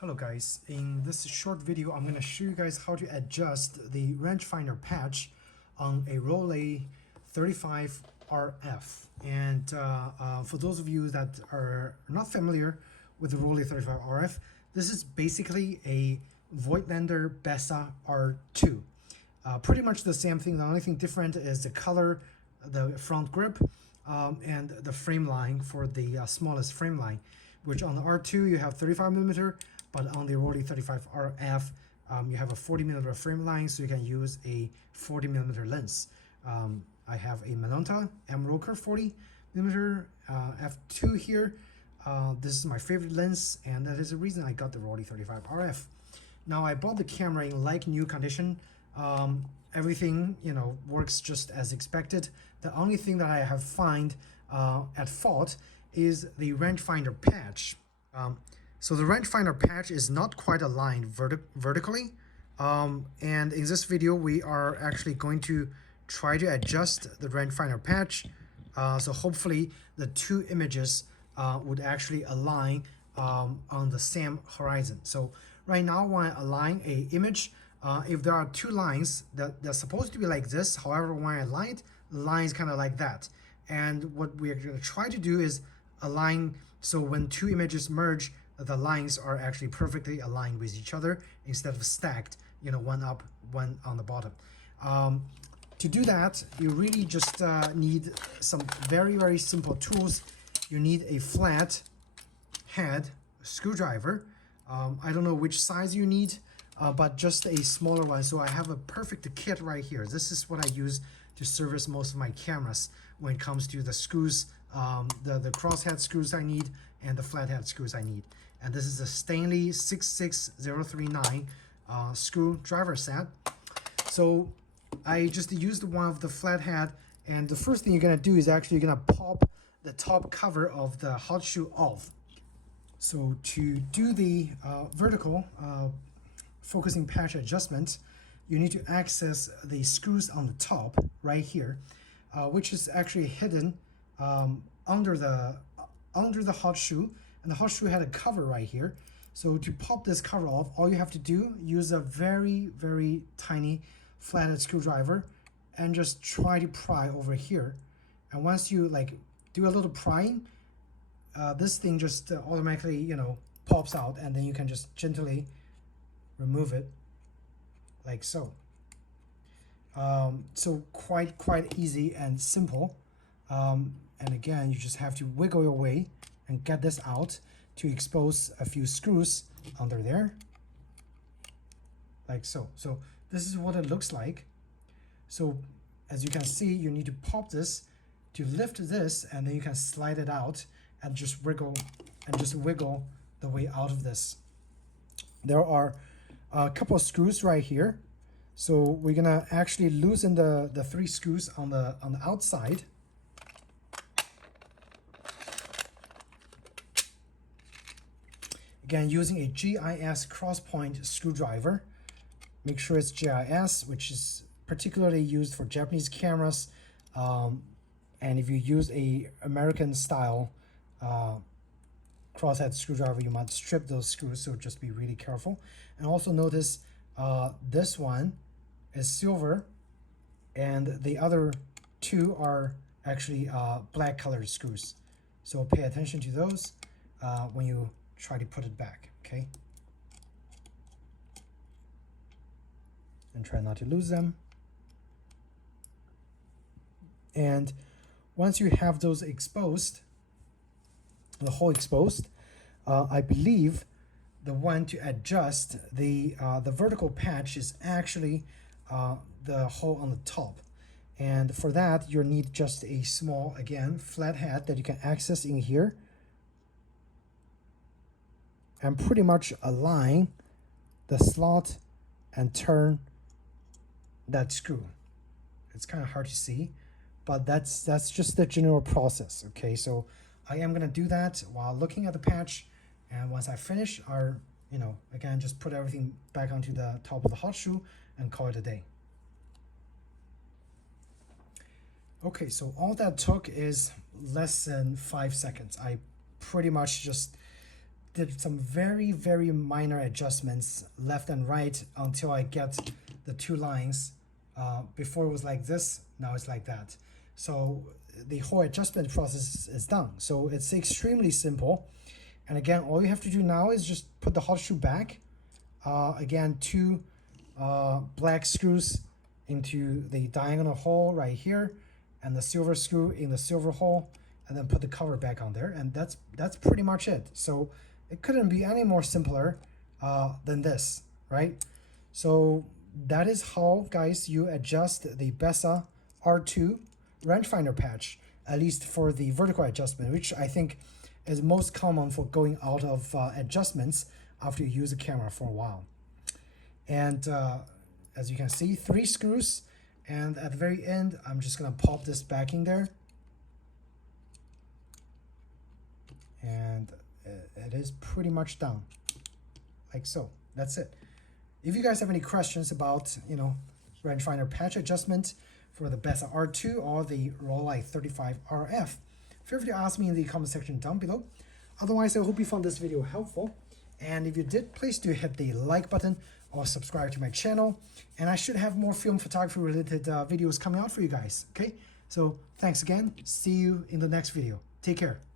Hello guys, in this short video I'm going to show you guys how to adjust the rangefinder patch on a Rollei 35RF. And for those of you that are not familiar with the Rollei 35RF, this is basically a Voigtlander Bessa R2. Pretty much the same thing. The only thing different is the color, the front grip, and the frame line for the smallest frame line, which on the R2 you have 35mm, but on the Rollei 35RF you have a 40mm frame line, so you can use a 40mm lens. I have a Minolta M Roker 40mm f2 here. This is my favorite lens, and that is the reason I got the Rollei 35RF. Now I bought the camera in like new condition. Everything works just as expected. The only thing that I have found at fault is the rangefinder patch. So the rangefinder patch is not quite aligned vertically, and in this video we are actually going to try to adjust the rangefinder patch, so hopefully the two images would actually align on the same horizon. So right now when I align a image, if there are two lines that they're supposed to be like this, however when I align it, the line is kind of like that. And what we're going to try to do is align so when two images merge, the lines are actually perfectly aligned with each other instead of stacked, one up, one on the bottom. To do that, you really just need some very simple tools. You need a flat head screwdriver. I don't know which size you need, but just a smaller one. So I have a perfect kit right here. This is what I use to service most of my cameras when it comes to the screws, the crosshead screws I need and the flathead screws I need. And this is a Stanley 66039 screwdriver set. So I just used one of the flathead, and the first thing you're gonna do is actually you're gonna pop the top cover of the hot shoe off. So to do the vertical focusing patch adjustment, you need to access the screws on the top right here, which is actually hidden under the hot shoe, and the hot shoe had a cover right here. So to pop this cover off, all you have to do, use a very tiny flathead screwdriver and just try to pry over here. And once you do a little prying, this thing just automatically pops out, and then you can just gently remove it like so. So quite easy and simple. And again, you just have to wiggle your way and get this out to expose a few screws under there, like so. So this is what it looks like. So as you can see, you need to pop this to lift this, and then you can slide it out and just wiggle the way out of this. There are a couple of screws right here. So we're gonna actually loosen the three screws on the outside. Again, using a GIS cross-point screwdriver. Make sure it's GIS, which is particularly used for Japanese cameras. And if you use a American style crosshead screwdriver, you might strip those screws, so just be really careful. And also notice this one is silver, and the other two are actually black colored screws. So pay attention to those when you try to put it back, okay? And try not to lose them. And once you have those exposed, the hole exposed, I believe the one to adjust the vertical patch is actually the hole on the top. And for that, you'll need just a small, again, flat head that you can access in here and pretty much align the slot and turn that screw. It's kind of hard to see, but that's just the general process, okay? So I am gonna do that while looking at the patch, and once I finish, again, just put everything back onto the top of the hot shoe and call it a day. Okay, so all that took is less than 5 seconds. I pretty much just did some very, very minor adjustments left and right until I get the two lines. Before it was like this, now it's like that. So the whole adjustment process is done. So it's extremely simple. And again, all you have to do now is just put the hot shoe back. Again, two black screws into the diagonal hole right here, and the silver screw in the silver hole, and then put the cover back on there, and that's pretty much it. So it couldn't be any more simpler than this, right? So that is how, guys, you adjust the Bessa R2 rangefinder patch, at least for the vertical adjustment, which I think is most common for going out of adjustments after you use the camera for a while. And as you can see, 3 screws, and at the very end, I'm just gonna pop this back in there. And it is pretty much done, like so. That's it. If you guys have any questions about, rangefinder patch adjustment for the Bessa R2 or the Rollei 35RF, feel free to ask me in the comment section down below. Otherwise, I hope you found this video helpful. And if you did, please do hit the like button or subscribe to my channel. And I should have more film photography related videos coming out for you guys. Okay, so thanks again. See you in the next video. Take care.